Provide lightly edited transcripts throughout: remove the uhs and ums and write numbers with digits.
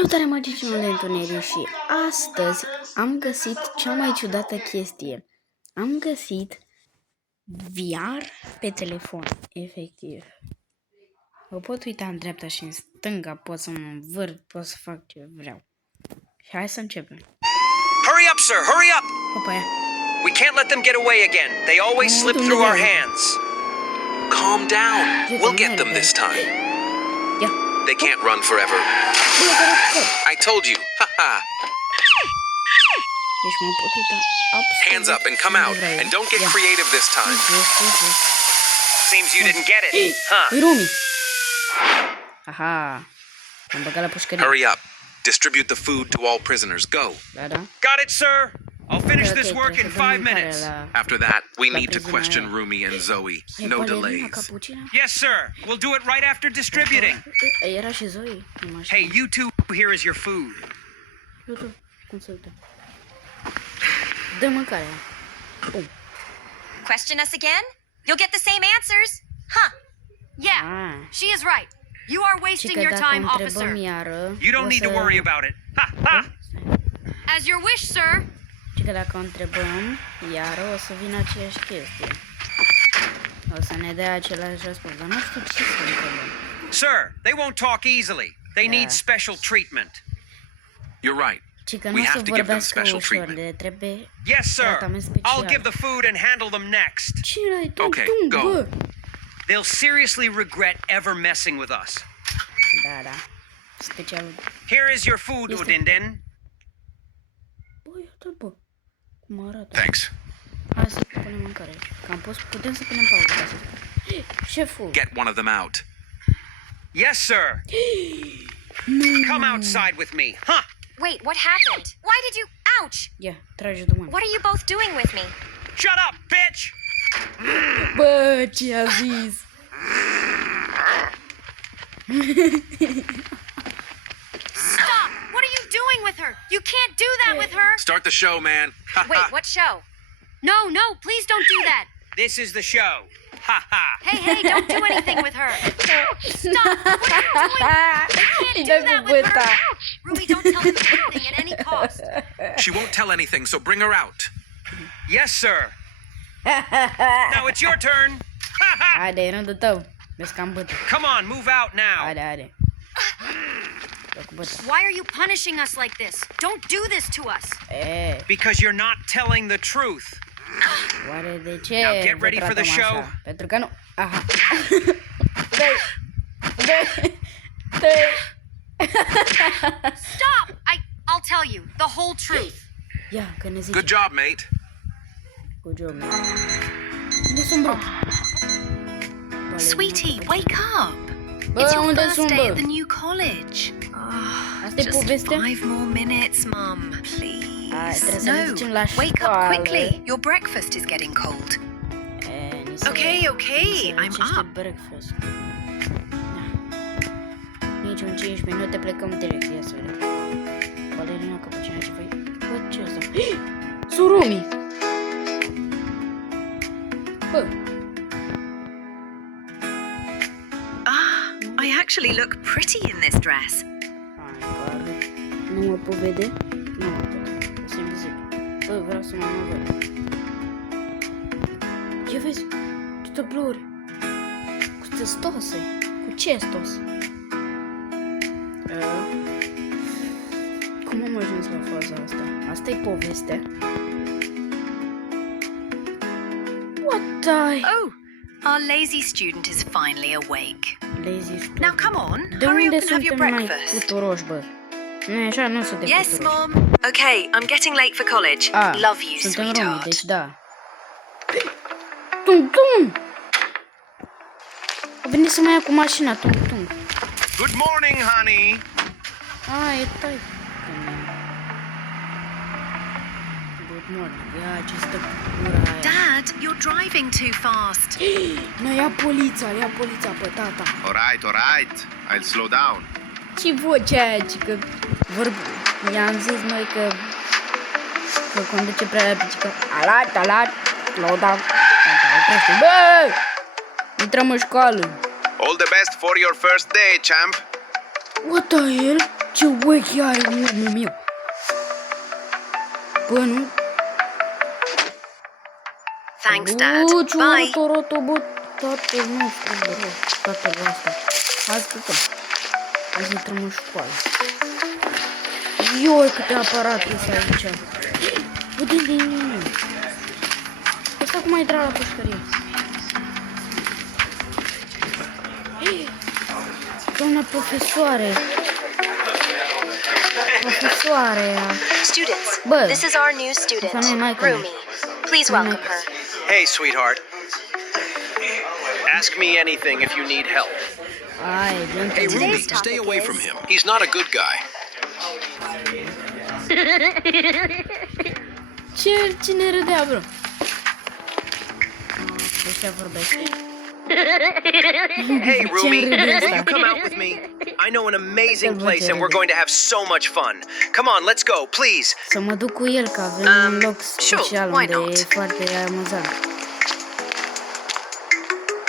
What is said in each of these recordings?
Salutare magicienul de întuneric și astăzi am găsit cea mai ciudată chestie. Am găsit VR pe telefon, efectiv. Mă pot uita în dreapta și în stânga, pot să mă învârt, pot să fac ce vreau. Și hai să începem. Hurry up, sir, hurry up! Opa, ia. We can't let them get away again. They always slip through our hands. Calm down. We'll get them this time. Ia. They can't run forever. I told you. Haha. Deci mă pot uita absolut. Hands up and come out. And don't get creative this time. Sus. Seems you didn't get it, huh? Rumi. Aha. Am băgat la pușcărie. Hurry up. Distribute the food to all prisoners. Go. Da. Got it, sir. I'll finish this work in 5 minutes. minutes. After that, we need to question Rumi and Zoe. No delays. Yes, sir. We'll do it right after distributing. Era și Zoe. Hey, you two, here is your food. Cum să uită? Dă mâncarea. Question us again? You'll get the same answers? Huh. Yeah, she is right. You are wasting your time, officer. You don't need to worry about it. Ha, ha! As your wish, sir. Și că dacă o întrebăm, iară o să vină aceeași chestie. O să ne dea același răspuns, dar nu știu ce să întrebăm. Sir, they won't talk easily. They need special treatment. You're right. We have to give them special treatment. Yes, sir. I'll give the food and handle them next. Okay, go. They'll seriously regret ever messing with us. Da. Special. Here is your food, Odindin. Cum arată? Thanks. Hai să punem mâncare. Că putem să punem pauză. Șeful. Get one of them out. Yes, sir. Come outside with me. Huh? Wait, what happened? Why did you... Ouch! Ia, trage de mână. What are you both doing with me? Shut up, bitch! Bă, ce a zis? Stop! What are you doing with her? You can't do that with her! Start the show, man. Wait, what show? No, please don't do that! This is the show. Ha ha! Hey, don't do anything with her! Stop! What are you doing? They can't do that with her! Rumi, don't tell them anything at any cost! She won't tell anything, so bring her out. Yes, sir. Now it's your turn. Haide, e rândul tău. Vezi că am bătut. Come on, move out now. Haide. Why are you punishing us like this? Don't do this to us. Because you're not telling the truth. Oare de ce? Now get ready for the show. Așa? Pentru că nu. Aha. Stop! I'll tell you the whole truth. Ia, că ne zice. Good job, mate. Good job, mate. Unde sunt, bro? Sweetie, wake up. Bă, It's your unde first sunt, day bă? at the new college. Asta e Just povestea? 5 more minutes, Mum, please. Trebuie să ne ducem la wake școală. up quickly. Your breakfast is getting cold. Okay, I'm up. Breakfast. Nici un 5 minute plecăm direct, ia să vedem. Balerina Capucina, ce faci? Bă, ce asta? Surumi! Bă! I actually look pretty in this dress. Nu mă pot vede? Nu mă pot. Sunt vizibil. Bă, vreau să mă văd. Ia vezi? Ce tablouri. Cu stose. Cu ce stos? Cum am ajuns la faza asta? Asta e povestea. What the... Oh, our lazy student is finally awake. Lazy student. Now come on, De hurry unde up and have your suntem mai breakfast. puturoși, bă? Nu, așa nu suntem Yes, puturoși. Mom. Okay, I'm getting late for college. Love you, suntem romi, sweetheart. deci da. Tung! A venit să mă ia cu mașina, tung! Good morning, honey. E tai. Good morning. Ia, ce stă gura aia. Dad, you're driving too fast. Ne ia poliția pe tata. All right. I'll slow down. Ce vocea aia, că i-am zis noi că conduce prea repede, că alat, slow down. Bă! Intrăm în școală. All the best for your first day, champ. What the hell? Ce ochi ai, omul meu? Bă, nu? Thanks, Dad. Ce Bye. roto, bă, tatăl nostru, bă, tatăl ăsta. Hai să plecăm. Hai să intrăm în școală. Ioi, câte aparate sunt aici. Bă, de ăsta cum ai intrat la pușcărie? Doamna profesoare. Profesoarea. Students, Bă, this is our new student, Să nu mai că- Rumi. Please welcome her. Hey, sweetheart. Ask me anything if you need help. Ai, Hey, gentleman. Ruby, topic stay away is- from him. He's not a good guy. Cine râdea, bro? Ăștia vorbesc. Hey, Rumi, râde will ăsta? you come out with me? I know an amazing place and we're going to have so much fun. Come on, let's go, please. Să mă duc cu el, că avem un loc sure, special why unde not? e foarte amuzant.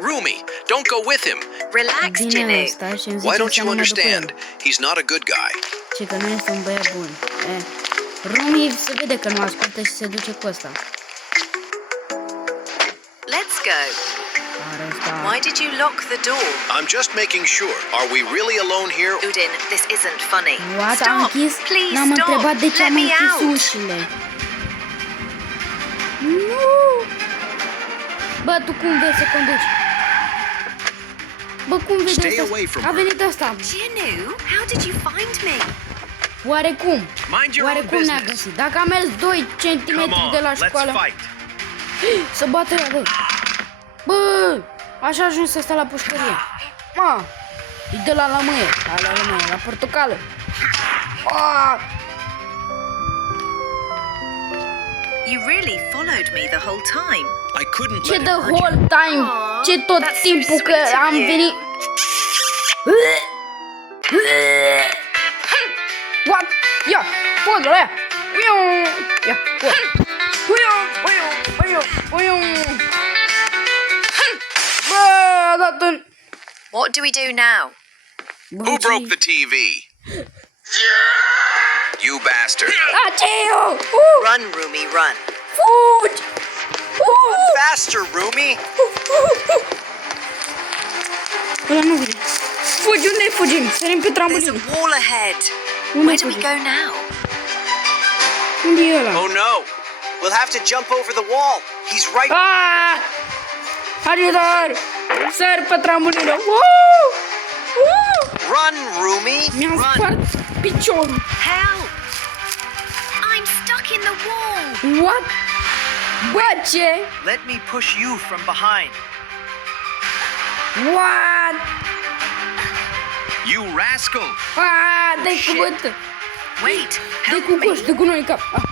Rumi, don't go with him. Relax, Bine Ginny. ăsta și îmi Why zice don't să you nu mă duc cu el. understand? He's not a good guy. Și că nu este un băiat bun. Rumi se vede că nu ascultă și se duce cu ăsta. Let's go. Are ăsta. Why did you lock the door? I'm just making sure. Are we really alone here? Udin, this isn't funny. What? Am Stop! închis? Please N-am stop! întrebat de ce Let am me închis out! ușile. Nu! Bă, tu cum vei să conduci? Bă, cum vei Stay de away from A her. venit ăsta. Jinu, how did you find me? Oarecum. Mind your own Oarecum ne-a business. găsit. Dacă am mers 2 Come cm on, de la let's școală. fight. Să bată ea, bă. Bă, așa ajuns să stea la pușcărie. Ma, e de la lămâie. La lămâie, la portocală. Ah! You really followed me the whole time. I couldn't Ce let the him hurt you. whole time? Aw, Ce tot that's so timpul că sweet of am you. venit. What? Ia, podul ăla. Ia, pod. Bă, a dat în... What do we do now? Bă, Who ce- broke the TV? You bastard. Aceu! Run, Rumi, run. Fugi! Faster, Rumi. Ăla nu vine. Fugi, unde fugim? Sărim pe There's trambulină. a wall ahead. Unde Where do we fugim? go now? Unde e ăla? Oh no. We'll have to jump over the wall. He's right. Ah! Ajutor! Sar pe trambulină. Run, Rumi. Mi-am Run. spart piciorul. Help! I'm stuck in the wall. What? Bă, ce? Let me push you from behind. What? You rascal. Ah, dai cu bătă. Wait, Dai help cu me. coș, dai cu noi în cap. Ah.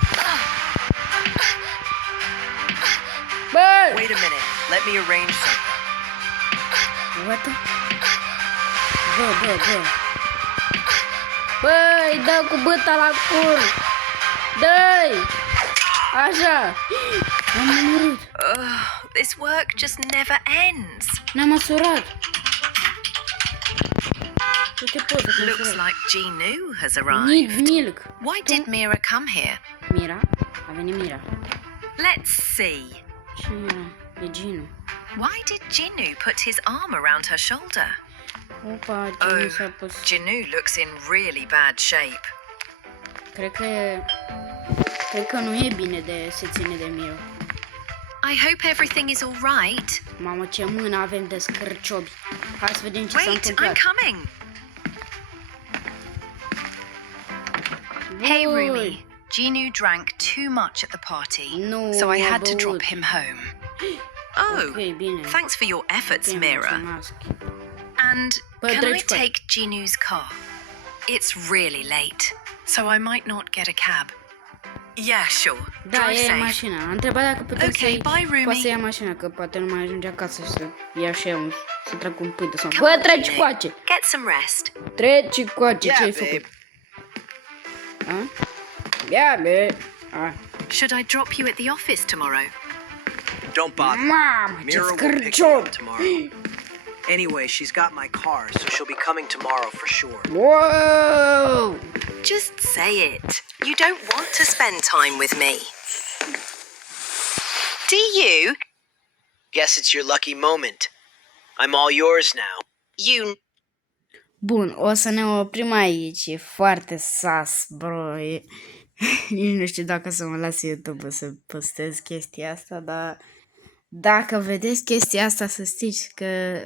Bă! Wait a minute. Let me arrange something. What? Bă. Băi, dă cu băta la cur. Dă-i. Așa. Am murit. This work just never ends. Ne-am măsurat. Uite poza cum Looks se like Jinu has Need arrived. milk. Why did Mira come here? Mira? A venit Mira. Let's see. Cine era? E Ginu. Why did Jinu put his arm around her shoulder? Opa, Ginu Oh, s-a pus. Jinu looks in really bad shape. Cred că nu e bine de se ține de Mira. I hope everything is all right. Mamă, ce mână avem de scârciobi. Hai să vedem ce s-a Wait, I'm întâmplat. coming. Hey, Băi, Rumi. Jinu drank too much at the party, Nu, so I a had to drop băut. him home. Oh, Ok, bine. thanks for your efforts, Te Mira. mulțumesc. And But can I dragi pe- take Jinu's car? It's really late, so I might not get a cab. Yeah, sure. Da, Drive e safe. mașina. Am întrebat dacă putem Ok, să-i... bye, Rumi. Poate să ia mașina, că poate nu mai ajunge acasă și să ia și eu, să trag un pui de somn. Come Bă, on, treci Jinu. coace! Get some rest. Treci coace, Yeah, ce-ai babe. făcut? A? Ia, be! A. Should I drop you at the office tomorrow? Don't bother. Mamă, ce Mira will pick you scârciop! up tomorrow. Anyway, she's got my car, so she'll be coming tomorrow for sure. Wow! Just say it. You don't want to spend time with me. Do you? Guess it's your lucky moment. I'm all yours now. You Bun, o să ne oprim aici. E foarte sas, bro. Nici nu știu dacă să mă las YouTube să postez chestia asta, dar dacă vedeți chestia asta, să știți că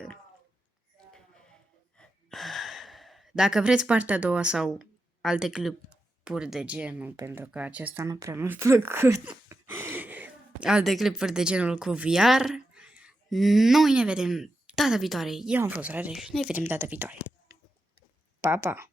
dacă vreți partea a doua sau alte clipuri de genul, pentru că acesta nu prea mi-a plăcut, alte clipuri de genul cu VR, noi ne vedem data viitoare. Eu am fost Rareș, ne vedem data viitoare. Pa, pa!